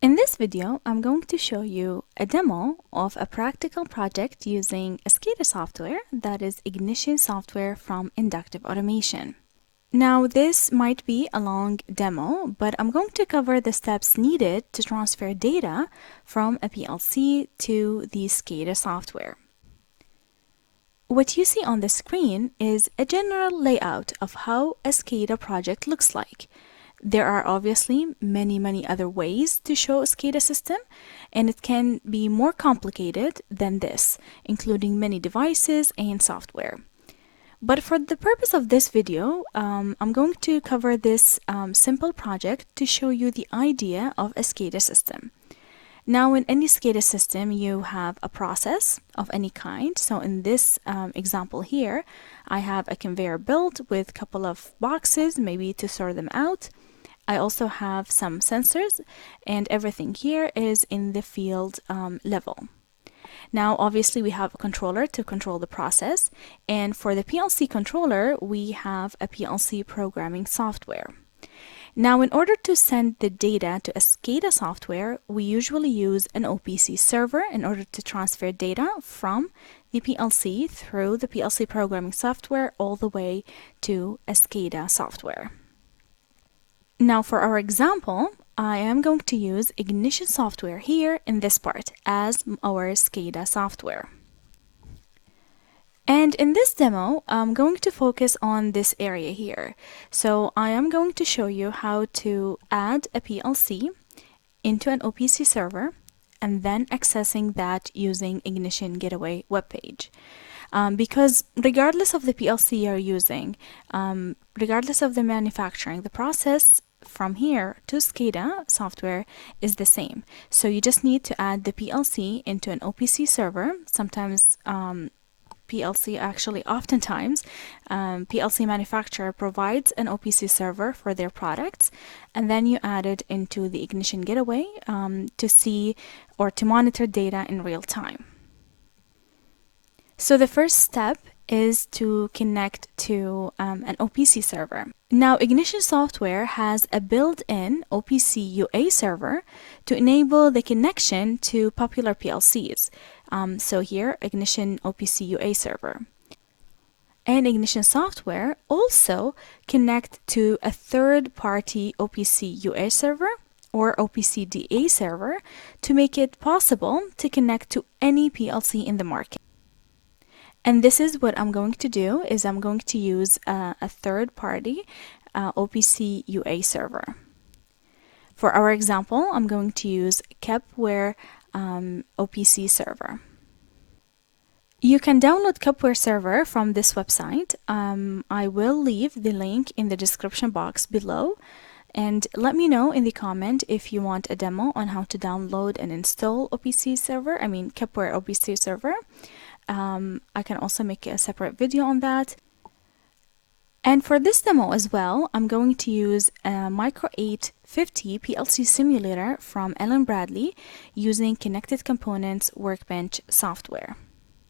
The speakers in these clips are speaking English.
In this video, I'm going to show you a demo of a practical project using a SCADA software, that is Ignition software from Inductive Automation. Now, this might be a long demo, but I'm going to cover the steps needed to transfer data from a PLC to the SCADA software. What you see on the screen is a general layout of how a SCADA project looks like. There are obviously many other ways to show a SCADA system, and it can be more complicated than this, including many devices and software. But for the purpose of this video, I'm going to cover this simple project to show you the idea of a SCADA system. Now, in any SCADA system, you have a process of any kind. So in this example here, I have a conveyor belt with a couple of boxes, maybe to sort them out. I also have some sensors, and everything here is in the field level. Now, obviously, we have a controller to control the process, and for the PLC controller, we have a PLC programming software. Now, in order to send the data to a SCADA software, we usually use an OPC server in order to transfer data from the PLC through the PLC programming software all the way to a SCADA software. Now, for our example, I am going to use Ignition software here in this part as our SCADA software. And in this demo, I'm going to focus on this area here. So I am going to show you how to add a PLC into an OPC server and then accessing that using Ignition Gateway webpage. Because regardless of the PLC you're using, regardless of the manufacturing, the process from here to SCADA software is the same. So you just need to add the PLC into an OPC server. Sometimes oftentimes, PLC manufacturer provides an OPC server for their products, and then you add it into the Ignition Gateway to see or to monitor data in real time. So the first step is to connect to an OPC server. Now, Ignition software has a built-in OPC UA server to enable the connection to popular PLCs. So here, Ignition OPC UA server. And Ignition software also connect to a third-party OPC UA server or OPC DA server to make it possible to connect to any PLC in the market. And this is what I'm going to do, is I'm going to use a third-party OPC UA server. For our example, I'm going to use KEPServerEX OPC server. You can download KEPServer from this website. I will leave the link in the description box below. And let me know in the comment if you want a demo on how to download and install KEPServer OPC server. I can also make a separate video on that. And for this demo as well, I'm going to use a Micro 850 PLC simulator from Allen Bradley using Connected Components Workbench Software.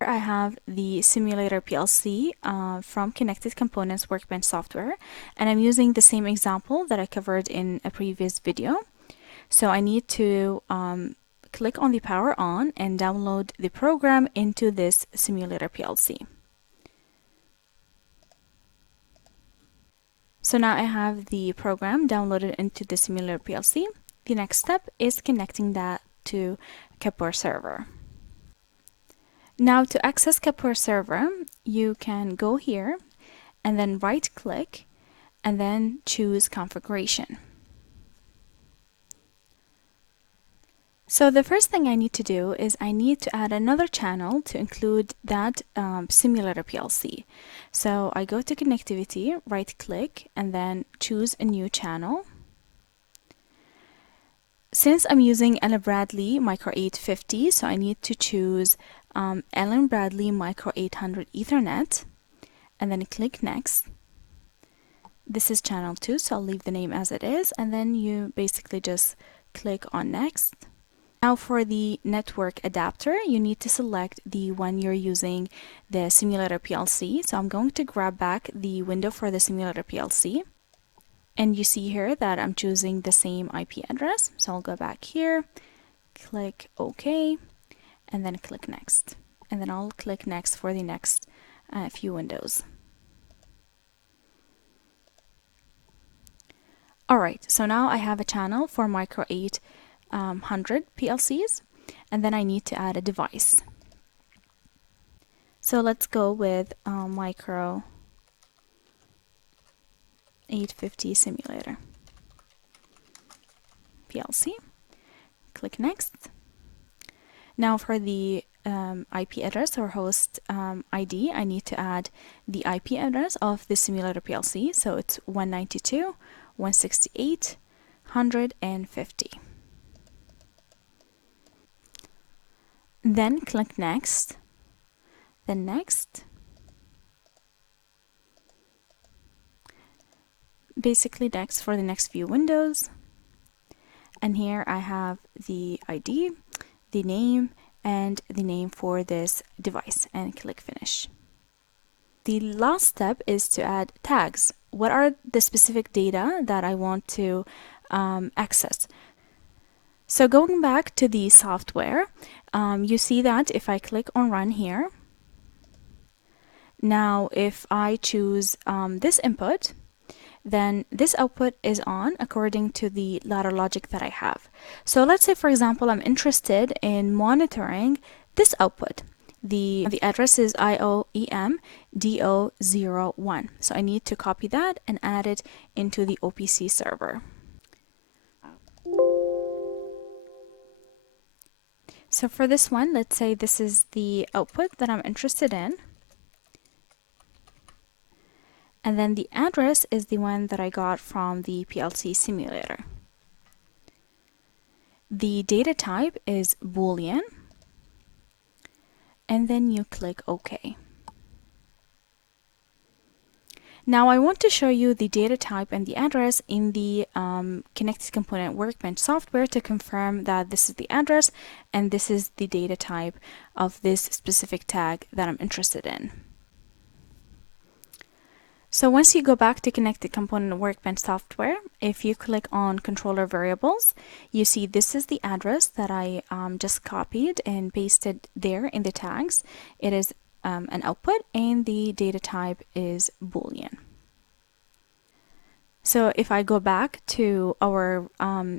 I have the simulator PLC from Connected Components Workbench Software, and I'm using the same example that I covered in a previous video. So I need to click on the power on and download the program into this simulator PLC. So now I have the program downloaded into the simulator PLC. The next step is connecting that to KEPServer. Now, to access KEPServer, you can go here and then right click and then choose configuration. So the first thing I need to do is I need to add another channel to include that simulator PLC. So I go to connectivity, right click, and then choose a new channel. Since I'm using Allen Bradley Micro 850, so I need to choose Allen Bradley Micro 800 Ethernet, and then click next. This is channel 2, so I'll leave the name as it is, and then you basically just click on next. Now for the network adapter, you need to select the one you're using, the simulator PLC. So I'm going to grab back the window for the simulator PLC. And you see here that I'm choosing the same IP address. So I'll go back here, click OK, and then click Next. And then I'll click Next for the next few windows. Alright, so now I have a channel for Micro 800 PLCs, and then I need to add a device. So let's go with Micro 850 Simulator PLC. Click Next. Now for the IP address or host ID, I need to add the IP address of the simulator PLC. So it's 192.168.150. Then click Next. Then Next. Basically next for the next few windows. And here I have the ID, the name, and the name for this device, and click Finish. The last step is to add tags. What are the specific data that I want to access? So going back to the software, you see that if I click on Run here, now if I choose this input, then this output is on according to the ladder logic that I have. So let's say, for example, I'm interested in monitoring this output. The address is IOEM-DO01. So I need to copy that and add it into the OPC server. So for this one, let's say this is the output that I'm interested in. And then the address is the one that I got from the PLC simulator. The data type is Boolean. And then you click OK. Now I want to show you the data type and the address in the Connected Component Workbench software to confirm that this is the address and this is the data type of this specific tag that I'm interested in. So once you go back to Connected Component Workbench software, if you click on Controller Variables, you see this is the address that I just copied and pasted there in the tags. It is an output and the data type is Boolean. So if I go back to our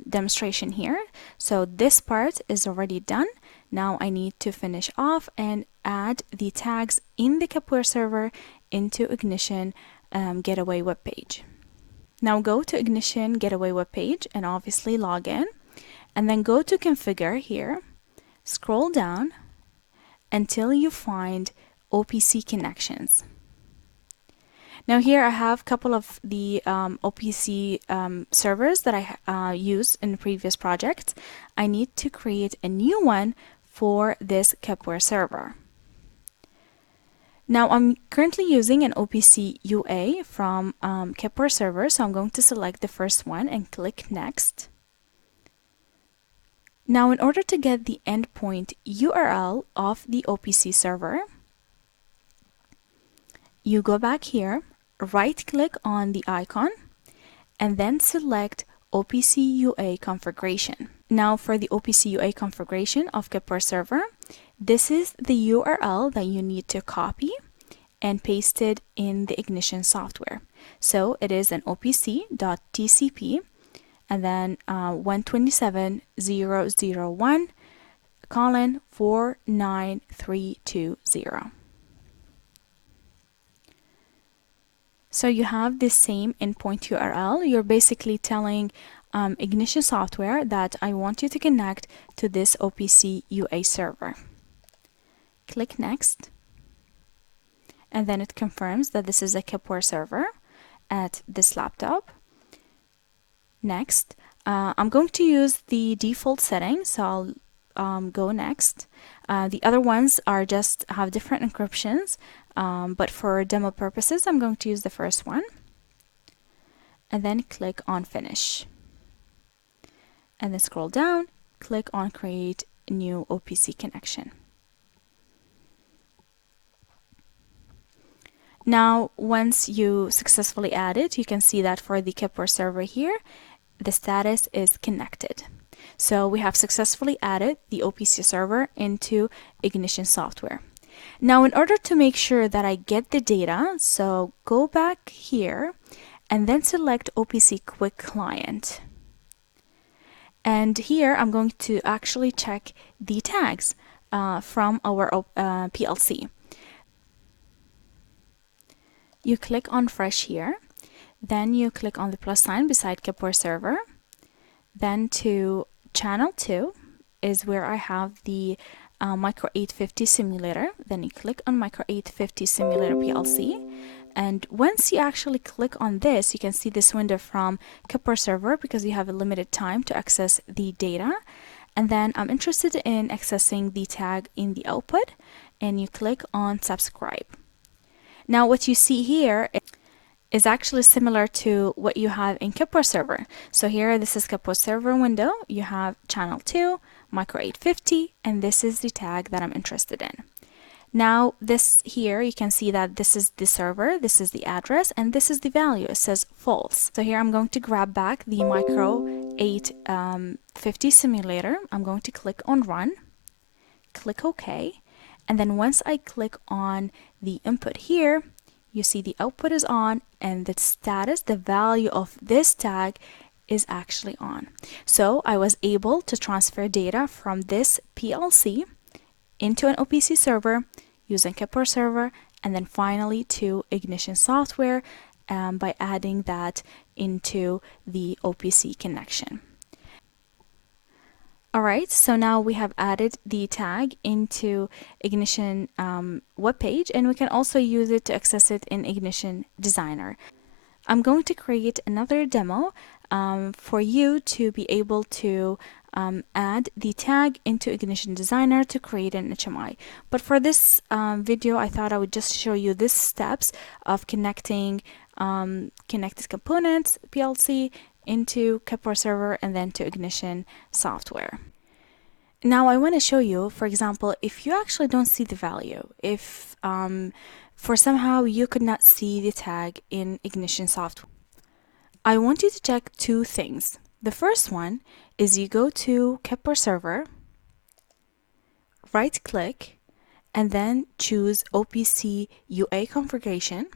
demonstration here, so this part is already done. Now I need to finish off and add the tags in the KEPServer server into Ignition Getaway web page. Now go to Ignition Getaway web page and obviously log in, and then go to Configure here, scroll down until you find OPC connections. Now here I have a couple of the OPC servers that I used in previous projects. I need to create a new one for this KEPServer server. Now I'm currently using an OPC UA from KEPServer server, so I'm going to select the first one and click Next. Now in order to get the endpoint URL of the OPC server, you go back here, right-click on the icon, and then select OPC UA configuration. Now for the OPC UA configuration of KEPServer server, this is the URL that you need to copy and paste it in the Ignition software. So it is an opc.tcp and then 127.001:49320. So you have this same endpoint URL. You're basically telling Ignition software that I want you to connect to this OPC UA server. Click Next. And then it confirms that this is a KEPServer server at this laptop. Next. I'm going to use the default settings, so I'll go Next. The other ones are just have different encryptions, but for demo purposes, I'm going to use the first one. And then click on Finish. And then scroll down, click on Create New OPC Connection. Now, once you successfully add it, you can see that for the KEPServer here, the status is connected. So we have successfully added the OPC server into Ignition software. Now, in order to make sure that I get the data, so go back here and then select OPC Quick Client. And here I'm going to actually check the tags from our PLC. You click on Fresh here, then you click on the plus sign beside KEPServer, then to Channel 2 is where I have the Micro 850 simulator. Then you click on Micro 850 Simulator PLC. And once you actually click on this, you can see this window from KEPServer because you have a limited time to access the data. And then I'm interested in accessing the tag in the output, and you click on Subscribe. Now what you see here is actually similar to what you have in KEPServer. So here, this is KEPServer window. You have channel 2, Micro 850, and this is the tag that I'm interested in. Now this here, you can see that this is the server, this is the address, and this is the value. It says false. So here I'm going to grab back the Micro 850 simulator. I'm going to click on Run, click OK, and then once I click on the input here, you see the output is on and the status, the value of this tag is actually on. So I was able to transfer data from this PLC into an OPC server using KEPServer, and then finally to Ignition software by adding that into the OPC connection. Alright, so now we have added the tag into Ignition webpage, and we can also use it to access it in Ignition Designer. I'm going to create another demo for you to be able to add the tag into Ignition Designer to create an HMI. But for this video, I thought I would just show you these steps of connecting Connected Components PLC into KEPServer and then to Ignition software. Now I want to show you, for example, if you actually don't see the value, if for somehow you could not see the tag in Ignition software, I want you to check two things. The first one is you go to KEPServer, right click, and then choose OPC UA configuration.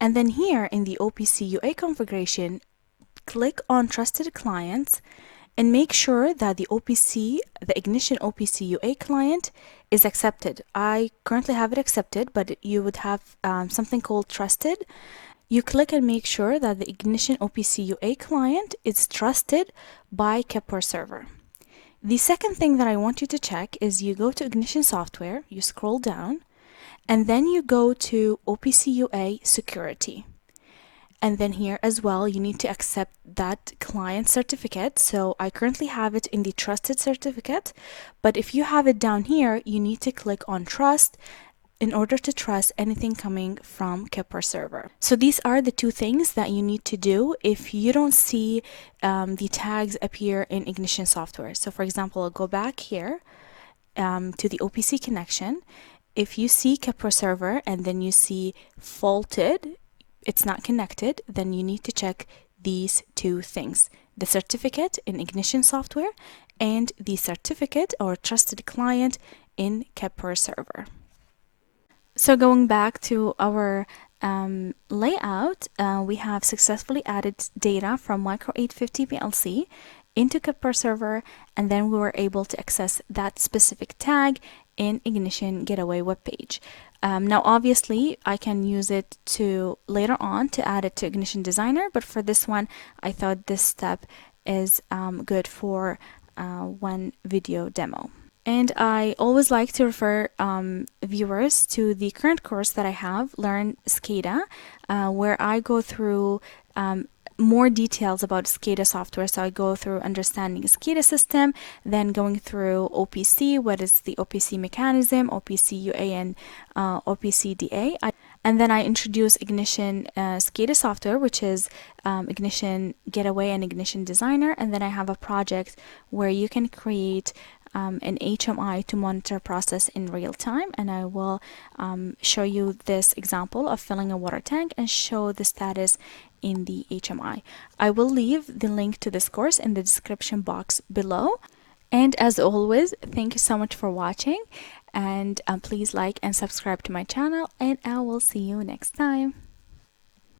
And then here in the OPC UA configuration, click on Trusted Clients and make sure that the Ignition OPC UA client is accepted. I currently have it accepted, but you would have something called Trusted. You click and make sure that the Ignition OPC UA client is trusted by KEPServer. The second thing that I want you to check is you go to Ignition software, you scroll down, and then you go to OPC UA security. And then here as well, you need to accept that client certificate. So I currently have it in the trusted certificate, but if you have it down here, you need to click on trust in order to trust anything coming from KEPServer. So these are the two things that you need to do if you don't see the tags appear in Ignition software. So for example, I'll go back here to the OPC connection. If you see KEPServer and then you see faulted, it's not connected, then you need to check these two things: the certificate in Ignition software and the certificate or trusted client in KEPServer. So going back to our layout, we have successfully added data from Micro 850 PLC into KEPServer, and then we were able to access that specific tag in Ignition Getaway webpage. Now obviously I can use it to later on to add it to Ignition Designer, but for this one I thought this step is good for one video demo. And I always like to refer viewers to the current course that I have, Learn SCADA, where I go through more details about SCADA software. So I go through understanding SCADA system, then going through OPC, what is the OPC mechanism, OPC UA and OPC DA. And then I introduce Ignition SCADA software, which is Ignition Getaway and Ignition Designer. And then I have a project where you can create an HMI to monitor process in real time, and I will show you this example of filling a water tank and show the status in the HMI. I will leave the link to this course in the description box below. And as always, thank you so much for watching, and please like and subscribe to my channel, and I will see you next time.